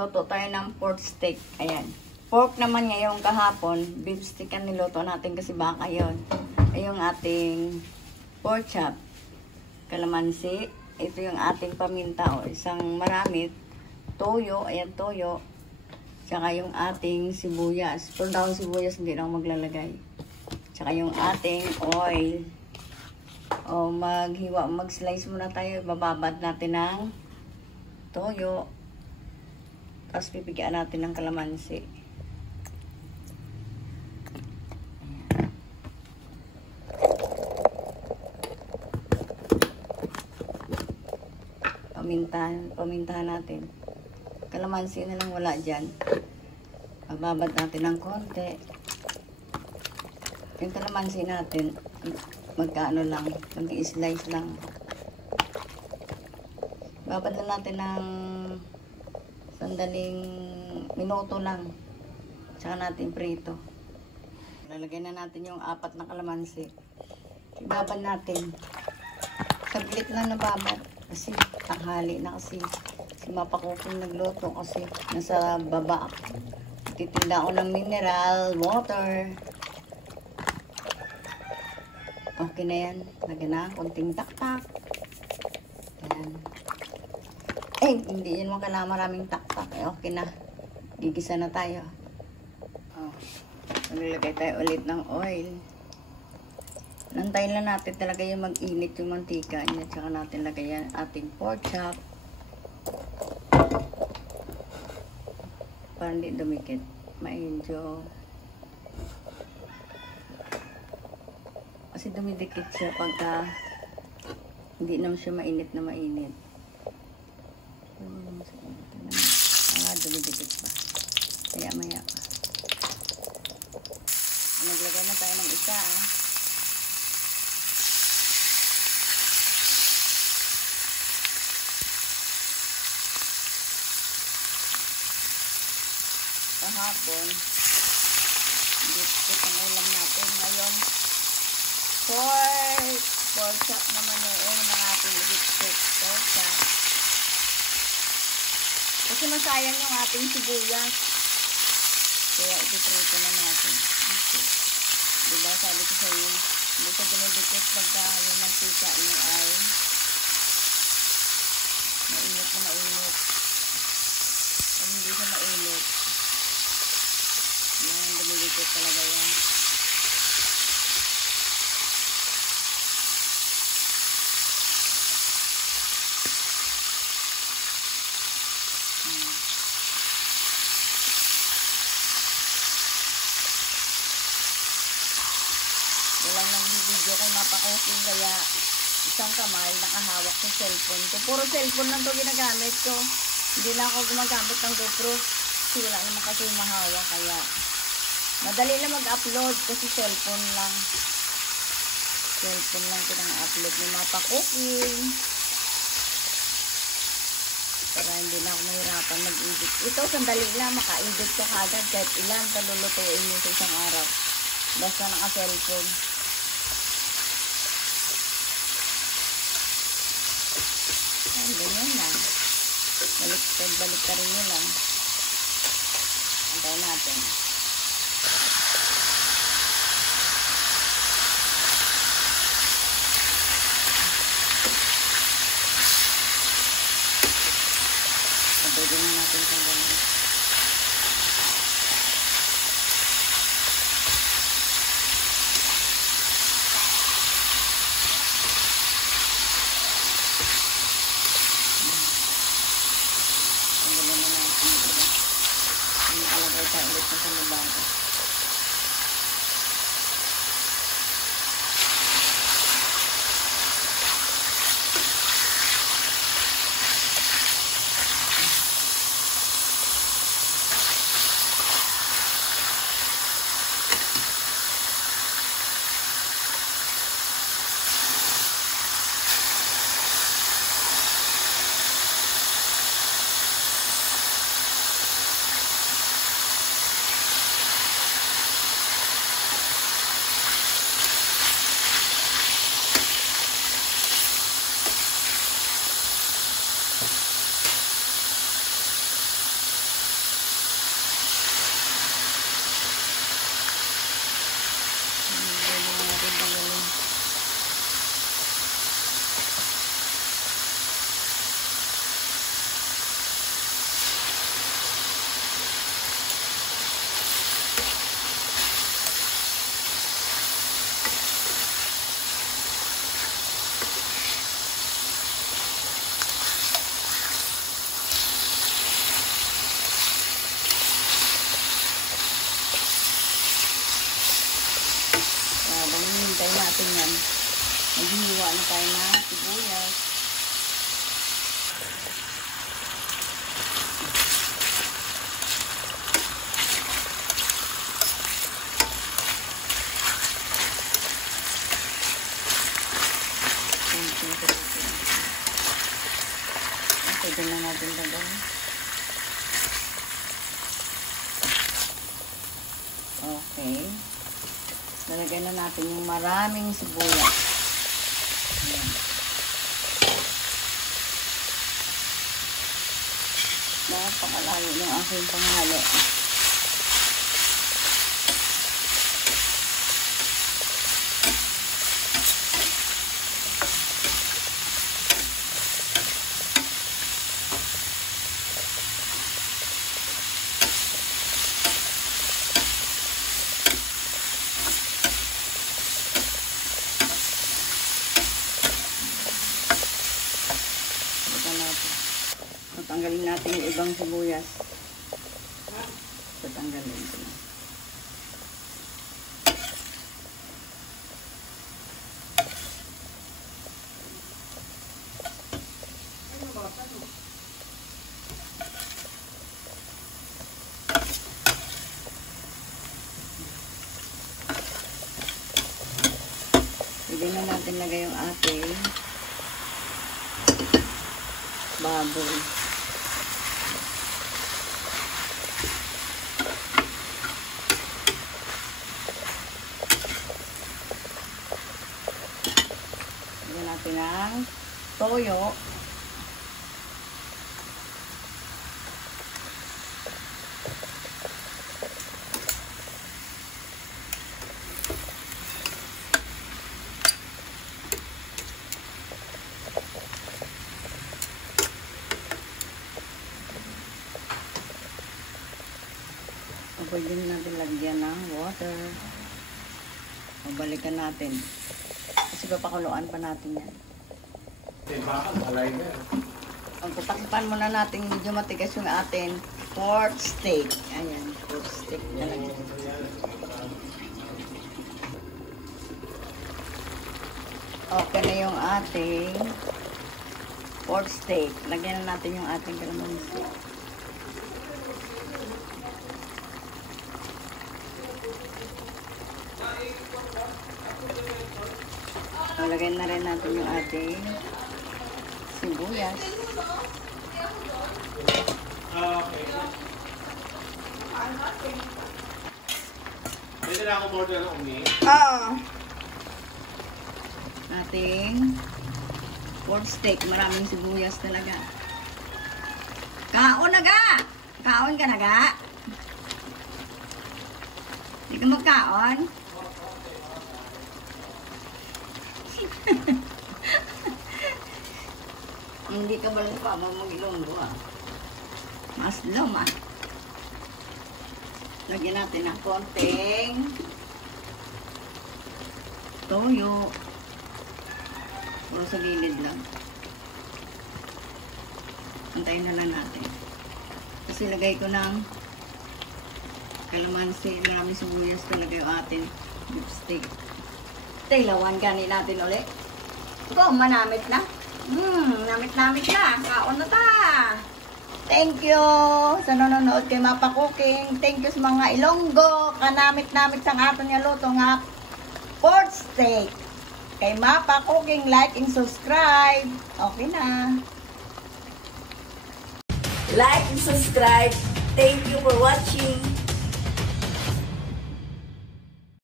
Magluluto tayo ng pork steak. Ayan. Pork naman ngayong kahapon, beef steak ang niluto natin kasi baka yun. Ay yung ating pork chop, kalamansi. Ito yung ating paminta o isang marami. Toyo, ayan toyo. Tsaka yung ating sibuyas. Puro daw sibuyas, hindi na ako maglalagay. Tsaka yung ating oil. O mag-slice muna tayo. Bababad natin ng toyo. Tapos pipigyan natin ng kalamansi. Pamintahan natin. Kalamansi na lang wala dyan. Bababad natin ng konti. Yung kalamansi natin, magkaano lang, mag-i-slice lang. Babad na natin ng sandaling minuto lang. Tsaka natin prito. Lalagay na natin yung 4 na kalamansi. Ibabad natin. Saglit lang nababad. Kasi tanghali na kasi. Si Mapakukong nagluto kasi nasa baba. Titinda ako ng mineral water. Okay na yan. Lagyan na. Kunting taktak. Ayan. Eh, hindi yun mo kailangan maraming taktak. Eh, okay na. Gigisa na tayo. Oh. Maglagay tayo ulit ng oil. Nantayin lang natin talaga yung mag-init yung mantika niya. Tsaka natin lagay yan ating pork chop. Para hindi dumikit. Medyo. Kasi dumidikit siya pagka hindi naman siya mainit na mainit. Dumidikit pa. Maya pa. Naglagay na tayo ng isa Kahapon, biscuit ang ulam natin. Ngayon, pork chop naman yung ng ating biscuit. Pork chop. Kasi masayang yung ating sibuyas. Kaya itiprito na natin. Okay. Diba sabi ko sa iyo, hindi ko dinidikit pagka yung mantika nyo ay mainit na mainit. Kung hindi siya mainit, yan, dumidikit talaga yan. Walang nang video kay Mapakukong kaya isang kamay nakahawak sa cellphone ko. Puro cellphone lang to ginagamit ko. Hindi na ako gumagamit ng GoPro. Kasi wala naman kasi mahawak kaya madali lang mag-upload kasi cellphone lang. Cellphone lang pinang-upload ni Mapakukong. Para hindi na ako mahirapan mag-edit. Ito sandali lang maka-edit ko kagad kahit ilan palulutuin nyo sa isang araw. Basta naka-cellphone. Ayan, ganyan lang. Balik ka rin nyo lang. Antayin natin. Pwede na natin sa ganyan. Hintayin natin yan. Maghihiwa na tayo na sibuyas. Pwede na natin lagay. Okay. Lalagyan na natin yung maraming sibuyas. Ayan. Napakalayo ng aking panghalo. Tatanggalin natin yung ibang sibuyas. Tatanggalin ito na. Pwede na natin lagay yung ating baboy. Lagyan natin ang toyo. Pwede natin lagyan ng water. Mabalikan natin. Kasi papakuluan pa natin yan. Pagpatakpan muna natin medyo matigas yung ating pork steak. Ayan, pork steak talaga. Okay na yung ating pork steak. Lagyan na natin yung ating kalamansi. Lagyan na rin natin yung ating sibuyas. Pwede na ako order ng umi? Oo. Ating pork steak. Maraming sibuyas talaga. Kaon na ga! Kaon ka na ga? Hindi ka magkaon? Hindi ka ba lang pa mag-ilonggo ah. Maslom ah. Lagyan natin ng konting toyo. Puro sa gilid lang. Antayin na lang natin. Kasi lagay ko ng kalamansi. Maraming sibuyas talaga yung ating beef steak. Tilawan gani natin ulit. Ito, manamit na. Namit-namit na. Kaon na ta. Thank you sa nanonood kay Mapa Cooking. Thank you sa mga Ilonggo. Kanamit-namit sang aton nga luto nga pork steak. Kay Mapa Cooking, like and subscribe. Okay na. Like and subscribe. Thank you for watching.